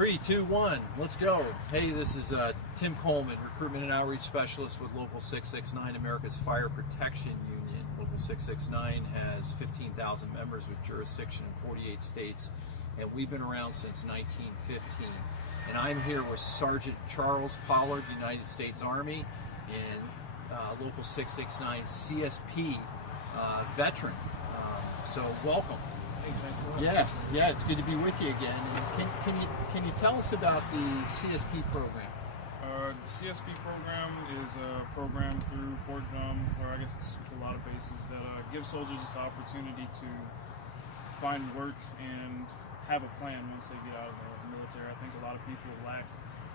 3, 2, 1, let's go. Hey, this is Tim Coleman, Recruitment and Outreach Specialist with Local 669, America's Fire Protection Union. Local 669 has 15,000 members with jurisdiction in 48 states, and we've been around since 1915. And I'm here with Sergeant Charles Pollard, United States Army, and Local 669 CSP veteran. So welcome. Thanks a lot. Yeah, it's good to be with you again. Can you tell us about the CSP program? The CSP program is a program through Fort Drum, or I guess it's a lot of bases, that gives soldiers this opportunity to find work and have a plan once they get out of the military. I think a lot of people lack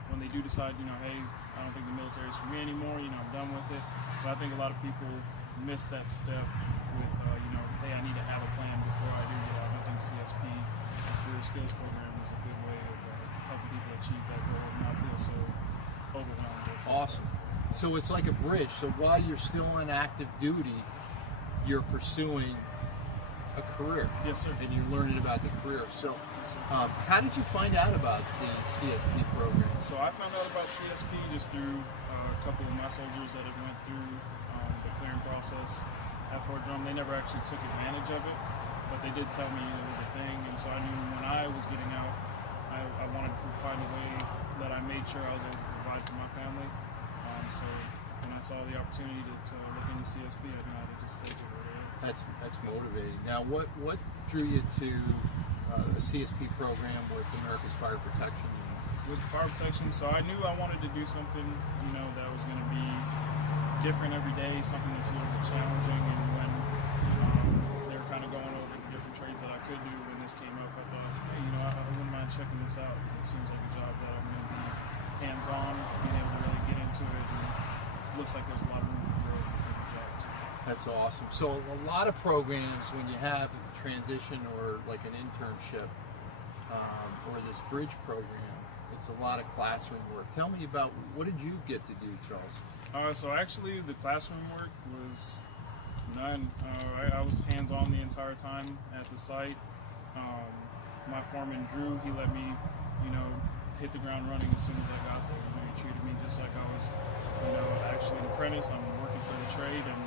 when they do decide, hey, I don't think the military is for me anymore, I'm done with it. But I think a lot of people miss that step with, hey, I need to have a plan before I do get out. I think CSP, Career Skills Program, is a good way of helping people achieve that goal and not feel so overwhelmed. Awesome. So it's like a bridge. So while you're still on active duty, you're pursuing a career. Yes, sir. And you're learning about the career. So how did you find out about the CSP program? So I found out about CSP just through a couple of my soldiers that had went through the clearing process at Fort Drum. They never actually took advantage of it, but they did tell me it was a thing, and so I knew when I was getting out, I wanted to find a way that I made sure I was able to provide for my family. So when I saw the opportunity to look into CSP, I knew how to just take it right away. That's motivating. Now, what drew you to a CSP program with America's Fire Protection Union? With fire protection, so I knew I wanted to do something, that was going to be different every day, something that's a little bit challenging. And when they were kind of going over the different trades that I could do, when this came up, I thought, hey, I wouldn't mind checking this out. It seems like a job that I'm going to be hands-on, being able to really get into it, and it looks like there's a lot of room for growth in the job too. That's awesome. So a lot of programs, when you have a transition or like an internship or this bridge program, it's a lot of classroom work. Tell me about, what did you get to do, Charles? So actually the classroom work was none. I was hands-on the entire time at the site. My foreman, Drew, he let me, hit the ground running as soon as I got there. He treated me just like I was, actually an apprentice. I'm working for the trade, and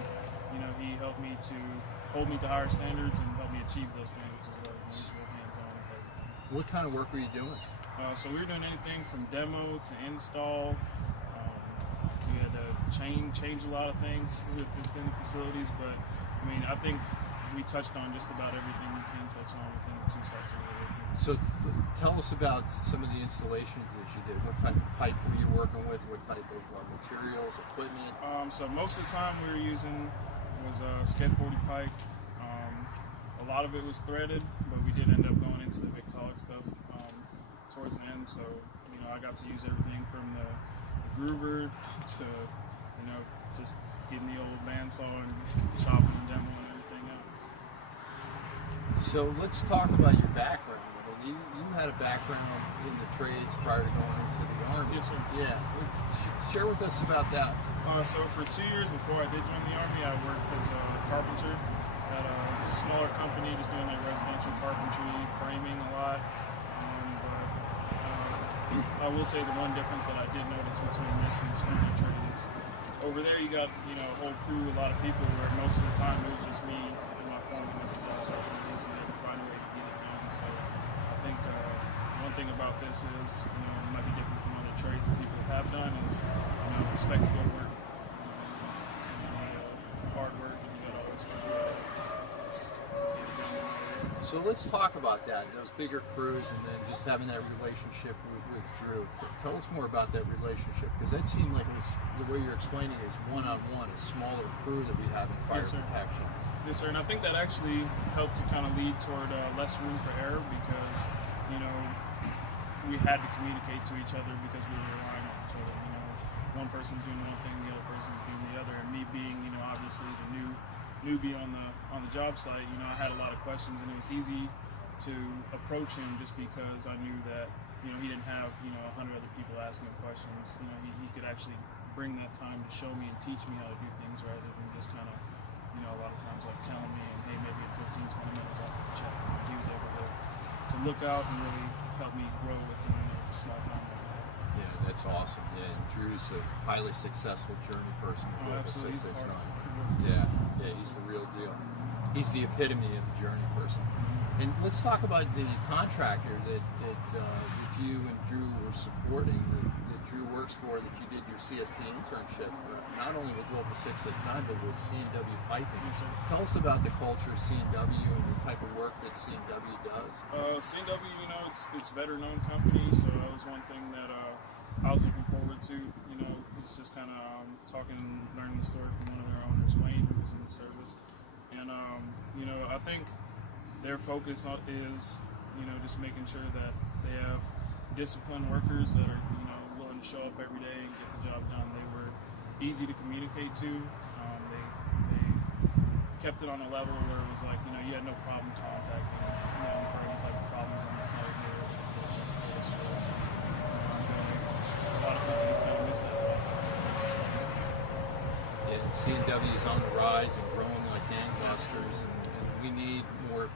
he helped me to hold me to higher standards and help me achieve those standards as well. He was real hands-on with everything. What kind of work were you doing? So we were doing anything from demo to install. We had to change a lot of things within the facilities, but I think we touched on just about everything we can touch on within the two sites that we're working with. So tell us about some of the installations that you did. What type of pipe were you working with? What type of materials, equipment? So most of the time we were using was Sked 40 pipe. A lot of it was threaded, but we did end up going into the Victolic stuff towards the end. So I got to use everything from the groover to just getting the old bandsaw and chopping and demoing and everything else. So let's talk about your background. You had a background in the trades prior to going into the Army. Yes, sir. Yeah. Share with us about that. So for 2 years before I did join the Army, I worked as a carpenter at a smaller company, just doing like residential carpentry, framing a lot. I will say the one difference that I did notice between this and the sprinkler trade is over there you got a whole crew, a lot of people, where most of the time it was just me and my foreman at the job sites, and just to find a way to get it done. So I think one thing about this is it might be different from other trades that people have done is respect to go to work. It's going to be hard work, and you got to always find a way to just get it done. So let's talk about that, those bigger crews, and then just having that relationship with Drew. Tell us more about that relationship, because that seemed like it was, the way you're explaining it, is one-on-one, a smaller crew that we have in fire protection. Yes, sir, and I think that actually helped to kind of lead toward less room for error, because we had to communicate to each other because we were relying on each other. One person's doing one thing, the other person's doing the other, and me being obviously the newbie on the job site, I had a lot of questions, and it was easy to approach him just because I knew that he didn't have 100 other people asking him questions. He could actually bring that time to show me and teach me how to do things rather than just kind of a lot of times like telling me, and hey, maybe in 15-20 minutes I'll check. He was able to look out and really help me grow within small town. Yeah, that's awesome. Yeah, and Drew's a highly successful journey person with Local Absolutely. 669. Yeah, he's the real deal. He's the epitome of a journey person. And let's talk about the contractor that you and Drew were supporting, that Drew works for, that you did your CSP internship, not only with Local 669, but with C&W Piping. Yes, sir. Tell us about the culture of C&W and the type of work that C&W does. C&W, it's a better known company, so that was one thing that I was looking forward to. It's just kind of talking and learning the story from one of their owners, Wayne, who was in the service. And, I think their focus is, just making sure that they have disciplined workers that are, willing to show up every day and get the job done. They were easy to communicate to. They kept it on a level where it was like, you had no problem contacting them for any type of problems on the site here. A lot of companies kind of miss that. Yeah, C&W is on the rise and growing like gangbusters, and we need more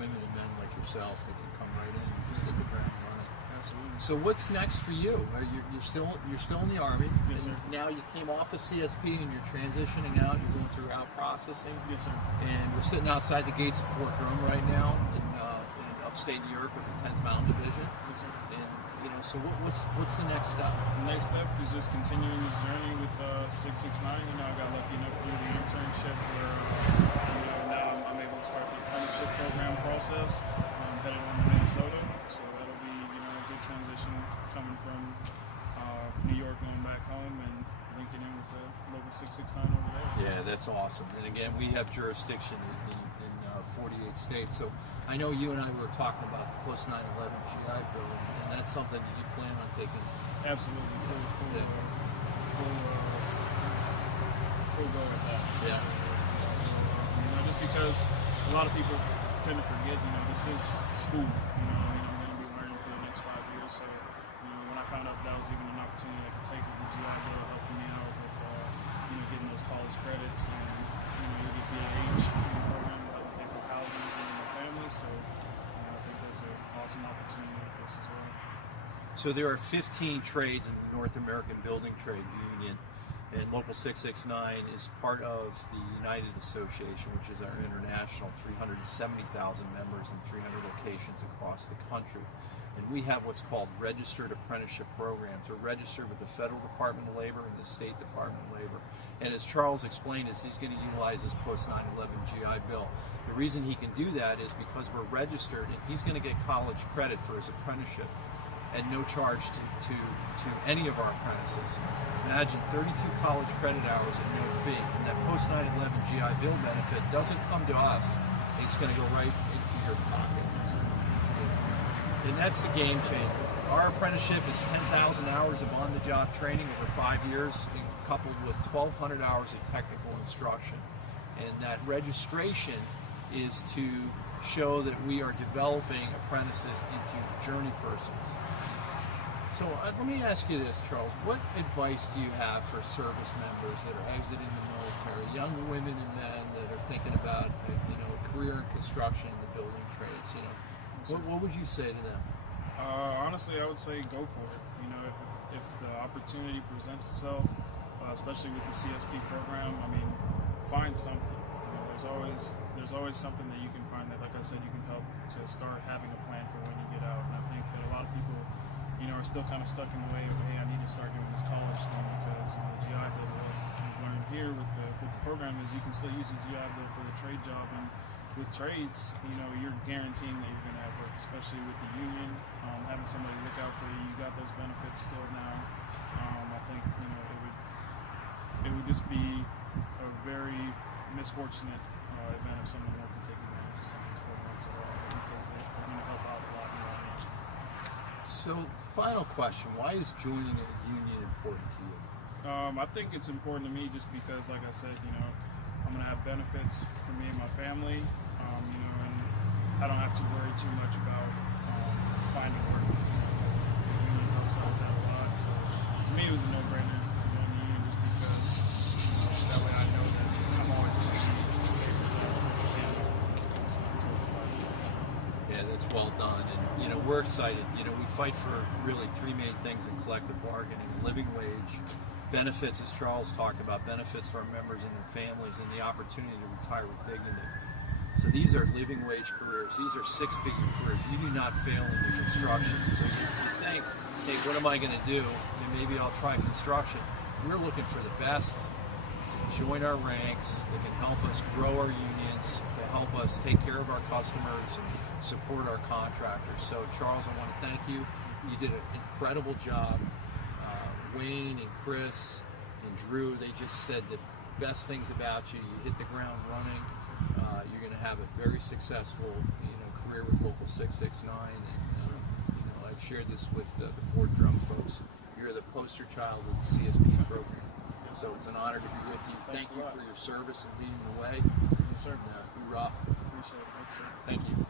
women and men like yourself that can come right in and just hit the ground running. Absolutely. So what's next for you? You're still in the Army. Yes, sir. Now you came off of CSP and you're transitioning out. You're going through out processing. Yes, sir. And we're sitting outside the gates of Fort Drum right now in upstate New York with the 10th Mountain Division. Yes, sir. And so what's the next step? The next step is just continuing this journey with 669. I got lucky enough to do the internship where now I'm able to start the apprenticeship program process. I'm headed on to Minnesota, so that'll be a good transition coming from New York going back home and linking in with the Local 669 over there. Yeah, that's awesome. And again, we have jurisdiction in 48 states. So I know you and I were talking about the post 9/11 GI Bill, and that's something that you plan on taking. Absolutely, full go with that. Yeah. Just because a lot of people tend to forget, this is school. I'm going to be learning for the next 5 years. So, when I found out that was even an opportunity I could take with the GI Bill, helping me out with, getting those college credits and, you get the age program to help pay for housing and my family. So, I think that's an awesome opportunity with this as well. So there are 15 trades in the North American Building Trade Union, and Local 669 is part of the United Association, which is our international 370,000 members in 300 locations across the country. And we have what's called registered apprenticeship programs. We're registered with the Federal Department of Labor and the State Department of Labor. And as Charles explained, is he's going to utilize this post 9/11 GI Bill. The reason he can do that is because we're registered, and he's going to get college credit for his apprenticeship at no charge to any of our apprentices. Imagine 32 college credit hours at no fee, and that post 9/11 GI Bill benefit doesn't come to us. It's going to go right into your pocket. And that's the game changer. Our apprenticeship is 10,000 hours of on-the-job training over 5 years, coupled with 1,200 hours of technical instruction. And that registration is to show that we are developing apprentices into journey persons. So let me ask you this, Charles. What advice do you have for service members that are exiting the military, young women and men that are thinking about a career in construction and the building trades? What would you say to them? Honestly, I would say go for it. If the opportunity presents itself, especially with the CSP program, find something. There's always something that you can find that, like I said, you can help to start having a plan for when you get out. And I think that a lot of people, are still kind of stuck in the way of, hey, I need to start doing this college thing because the GI Bill, what we've learned here with the program is you can still use the GI Bill for the trade job. And with trades, you're guaranteeing that you're going to have work, especially with the union, having somebody look out for you. You got those benefits still now. I think it would just be a very misfortunate event if someone were to take advantage of some of these programs at all, because they're going to help out a lot. So, final question: why is joining a union important to you? I think it's important to me just because, like I said, I'm going to have benefits for me and my family, and I don't have to worry too much about finding work. The union helps out with that a lot. So to me, it was a no-brainer to join the union just because that way I know that I'm always going to be able to stand up when it comes to the party. Yeah, that's well done. And we're excited. You know, we fight for really three main things in collective bargaining: living wage, benefits, as Charles talked about, benefits for our members and their families, and the opportunity to retire with dignity. So these are living wage careers. These are six-figure careers. You do not fail in the construction. So if you think, hey, what am I going to do? And maybe I'll try construction. We're looking for the best to join our ranks, that can help us grow our unions, to help us take care of our customers and support our contractors. So Charles, I want to thank you. You did an incredible job. Wayne and Chris and Drew, they just said the best things about you. You hit the ground running. You're going to have a very successful, career with Local 669. And I've shared this with the Ford Drum folks. You're the poster child of the CSP program. So it's an honor to be with you. Thank you for your service and leading the way. Yes, sir. And, hoorah. Appreciate it. Thanks, sir. Thank you.